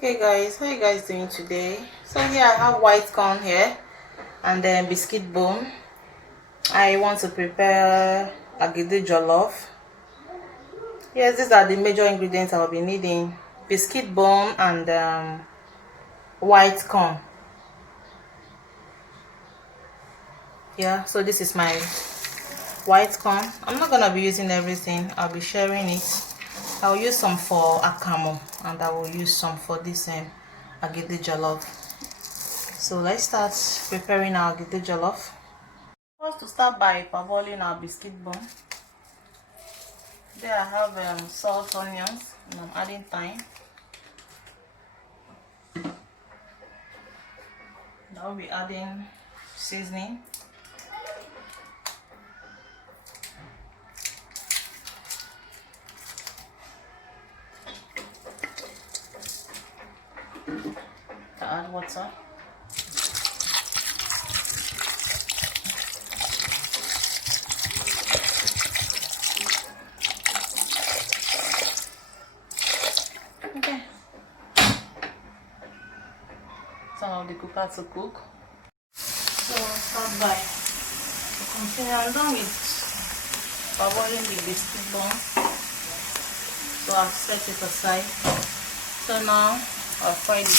Okay guys, how you guys doing today? So here I have white corn here and then biscuit bone. I want to prepare agidi jollof. Yes, these are the major ingredients I'll be needing: biscuit bone and white corn. Yeah, so this is my white corn. I'm not gonna be using everything. I'll be sharing it. I'll use some for akamu and I will use some for this agidi jollof. So let's start preparing our agidi jollof. First, to start by parboiling our biscuit bone. There I have salt, onions, and I'm adding thyme. Now we'll be adding seasoning. I add water. Okay. Turn off the cooker to cook. So start by continue. I'm done with parboiling the biscuit bone. So I've set it aside. So now I'll fry the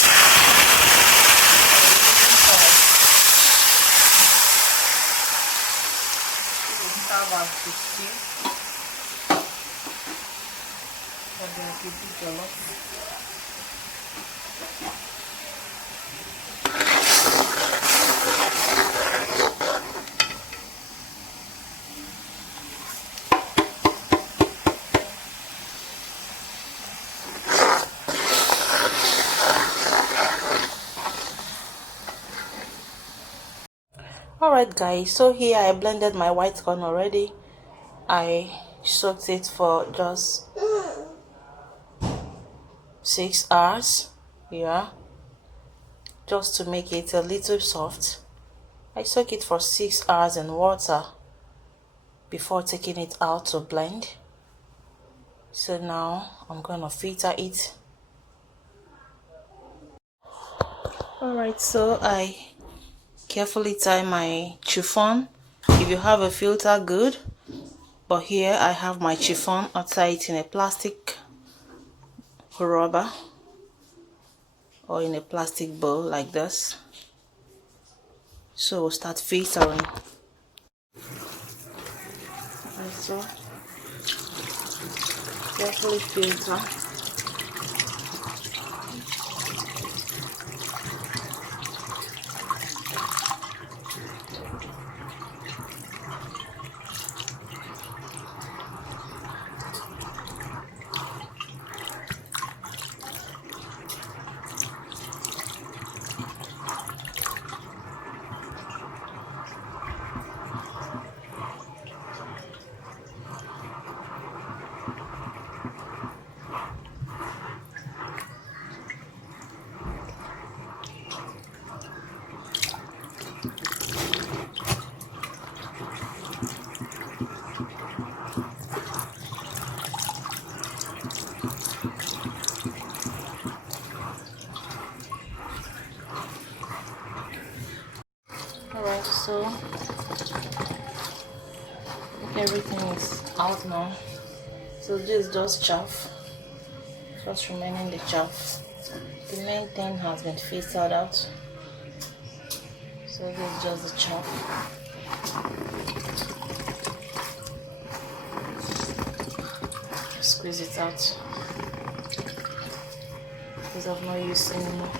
Alright guys, so here I blended my white corn already. I soaked it for just 6 hours. Yeah, just to make it a little soft. I soak it for 6 hours in water before taking it out to blend. So now I'm gonna filter it. Alright, so I carefully tie my chiffon. If you have a filter, good, but here I have my chiffon. I'll tie it in a plastic rubber or in a plastic bowl like this. So we'll start filtering. And so carefully filter. Alright, so everything is out now. So this is just chaff, just remaining the chaff. The main thing has been filtered out. So this is just the chaff. Squeeze it out because I've not used anymore.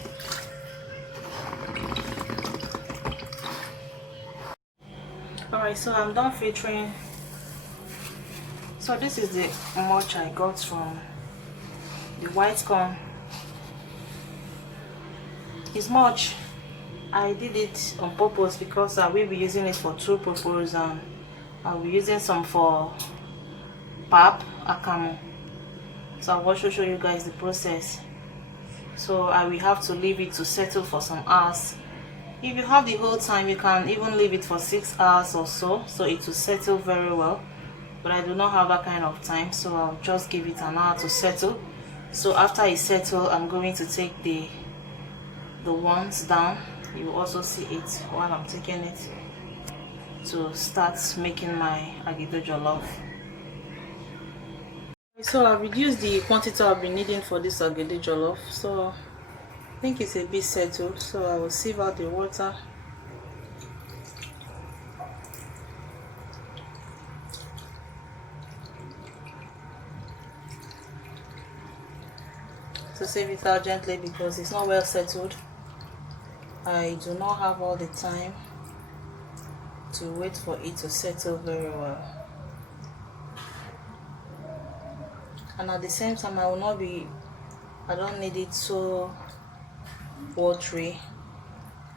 Alright, so I'm done filtering. So this is the mulch I got from the white corn. It's mulch. I did it on purpose because I will be using it for two purposes. I'll be using some for pap, akamu. So I will also show you guys the process. So I will have to leave it to settle for some hours. If you have the whole time, you can even leave it for 6 hours or so it will settle very well. But I do not have that kind of time, so I'll just give it an hour to settle. So after it settles, I'm going to take the ones down. You will also see it while I'm taking it, to start making my Agidi Jollof. So I've reduced the quantity I've been needing for this Agidi Jollof, so I think it's a bit settled, so I will sieve out the water. To sieve it out gently because it's not well settled. I do not have all the time to wait for it to settle very well, and at the same time I don't need it so watery,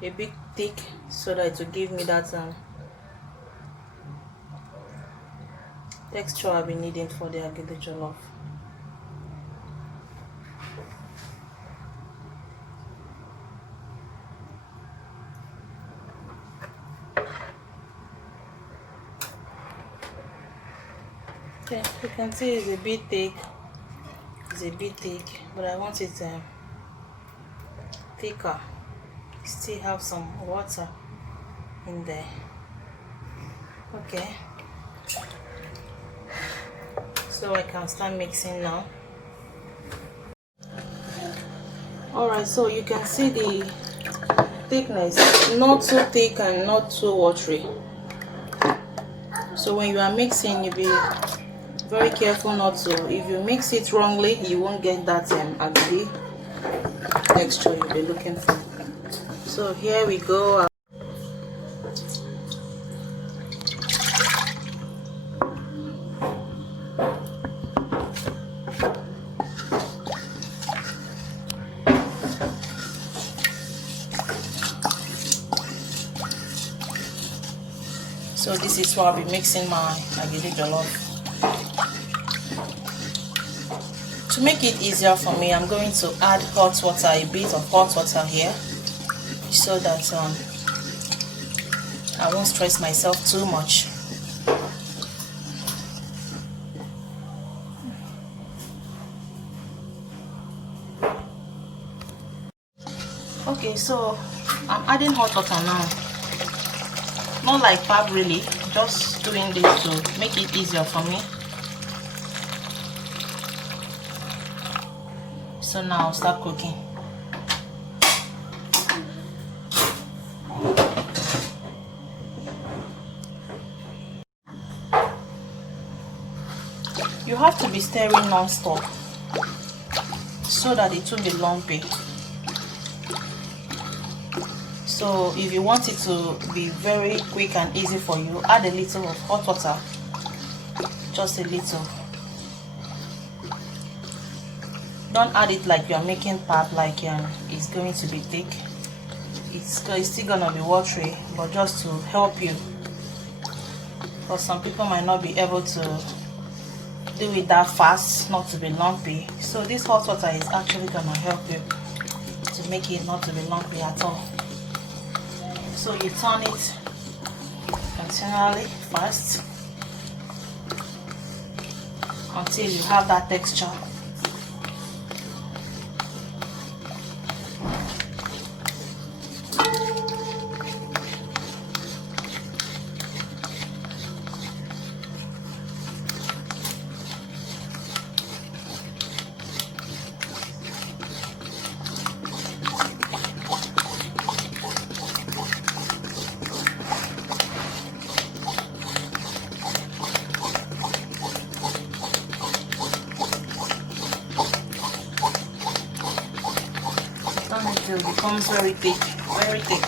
a bit thick, so that it will give me that texture I've been needing for the Agidi Jollof. Okay, you can see it's a bit thick. But I want it thicker. Still have some water in there. Okay, so I can start mixing now. Alright, so you can see the thickness, not too thick and not too watery. So when you are mixing, you be very careful not to. If you mix it wrongly, you won't get that agidi texture you'll be looking for. So here we go. So this is where I'll be mixing my Agidi Jollof. To make it easier for me, I'm going to add hot water, a bit of hot water here, so that I won't stress myself too much. Okay, so I'm adding hot water now. Not like pap really, just doing this to make it easier for me. So now I'll start cooking. You have to be stirring non-stop so that it will be lumpy. So if you want it to be very quick and easy for you, add a little of hot water, just a little. Don't add it like you're making pap, like it's going to be thick. It's still gonna be watery, but just to help you, because some people might not be able to do it that fast, not to be lumpy. So this hot water is actually gonna help you to make it not to be lumpy at all. So you turn it continually first until you have that texture. Until it becomes very thick, very thick.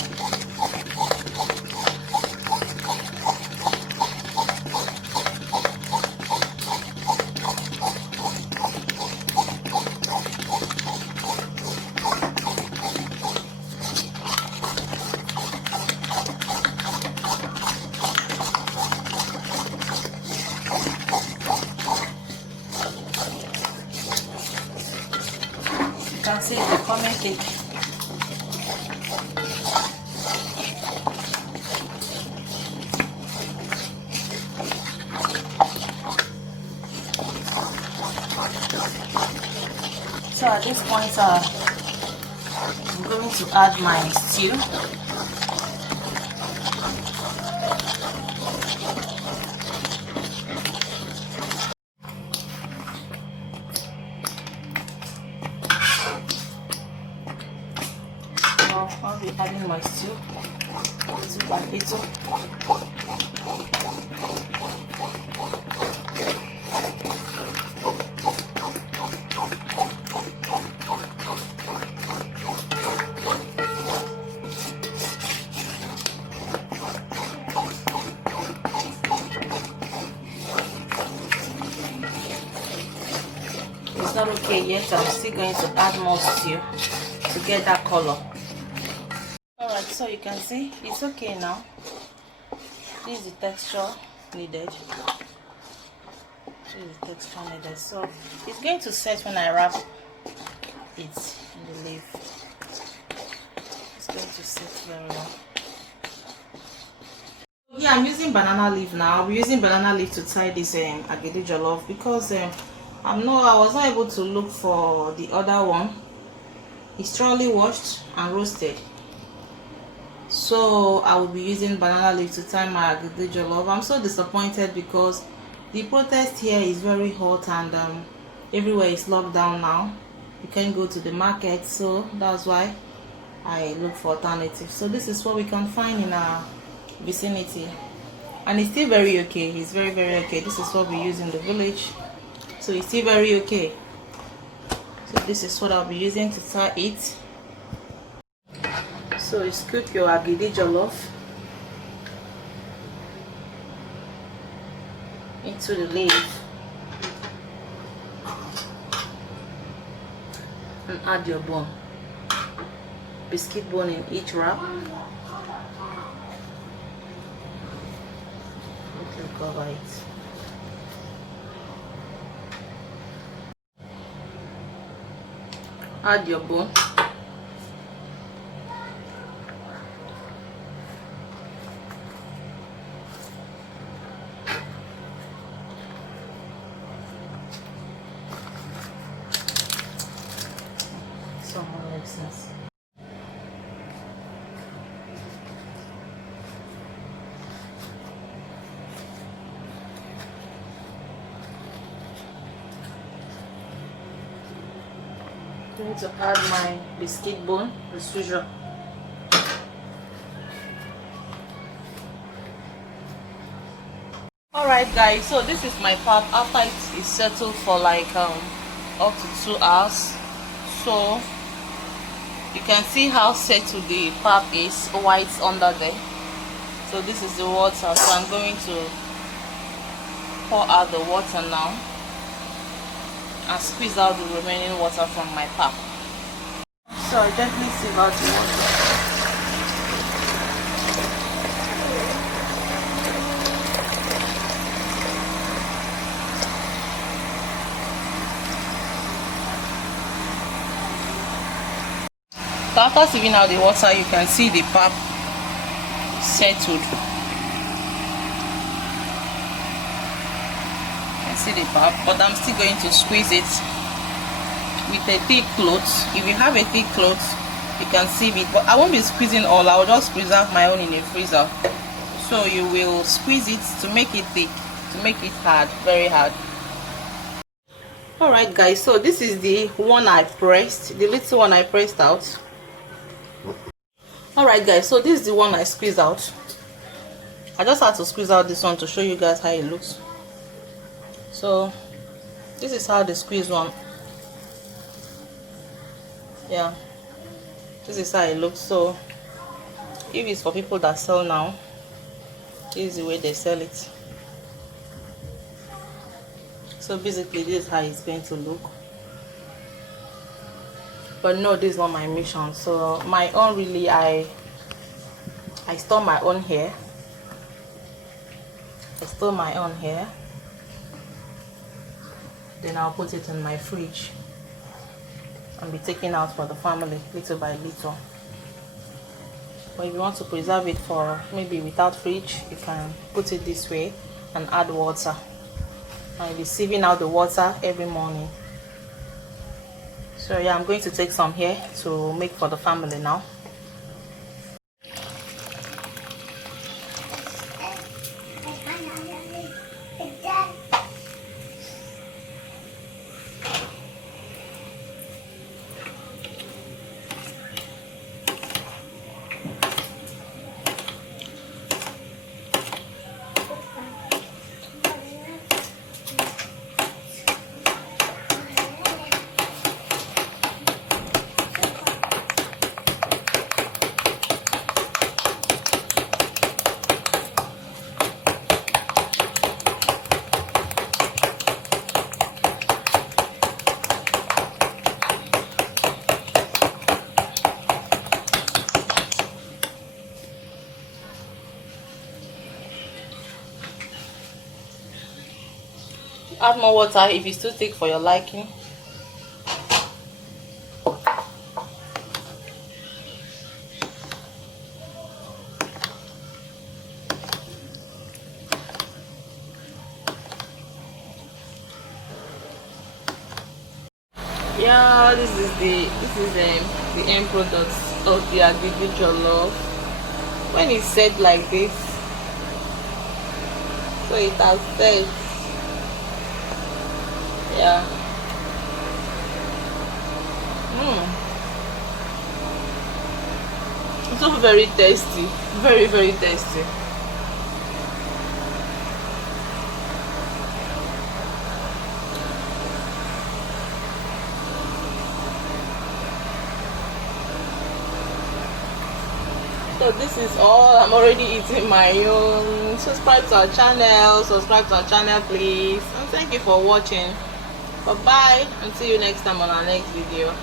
You can see it's becoming thick. So at this point, I'm going to add my stew. So I'll be adding my stew little by little. It's not okay yet. I'm still going to add more stew to get that color. Alright, so you can see it's okay now. This is the texture needed. So it's going to set when I wrap it in the leaf. It's going to set very well. Yeah, I'm using banana leaf now. I'll be using banana leaf to tie this Agidi Jollof because I was not able to look for the other one. It's thoroughly washed and roasted. So I will be using banana leaf to tie my Agidi Jollof. I'm so disappointed because the protest here is very hot and everywhere is locked down now. You can't go to the market, so that's why I look for alternatives. So this is what we can find in our vicinity, and it's still very okay. It's very okay. This is what we use in the village, so it's still very okay. So this is what I'll be using to tie it. So you scoop your Agidi Jollof into the leaf and add your bone, biscuit bone in each wrap. Cover it. Add your bone. Some more essence. I'm going to add my biscuit bone as usual. Alright guys, so this is my pap after it is settled for like up to 2 hours. So you can see how settled the pap is, white under there. So this is the water, so I'm going to pour out the water now and squeeze out the remaining water from my pap. So I gently sieve out the water. So after sieving out the water, you can see the pap settled. See the pap, but I'm still going to squeeze it with a thick cloth. If you have a thick cloth, you can sieve it, but I won't be squeezing all. I will just preserve my own in a freezer. So you will squeeze it to make it thick, to make it hard, very hard. Alright guys, so this is the one I pressed, the little one I pressed out. Alright guys, so this is the one I squeezed out. I just had to squeeze out this one to show you guys how it looks. So this is how the squeeze one, yeah, this is how it looks. So if it's for people that sell now, this is the way they sell it. So basically this is how it's going to look. But no, this is not my mission. So my own, really, I store my own here. I store my own here. Then I'll put it in my fridge and be taken out for the family little by little. But if you want to preserve it for maybe without fridge, you can put it this way and add water. I'll be sieving out the water every morning. So yeah, I'm going to take some here to make for the family now. Add more water if it's too thick for your liking. Yeah, this is the end product of the Agidi Jollof. When it's set like this, so it has set. Yeah. It's also very tasty, very tasty. So this is all. I'm already eating my own. Subscribe to our channel please, and thank you for watching. Bye bye, and see you next time on our next video.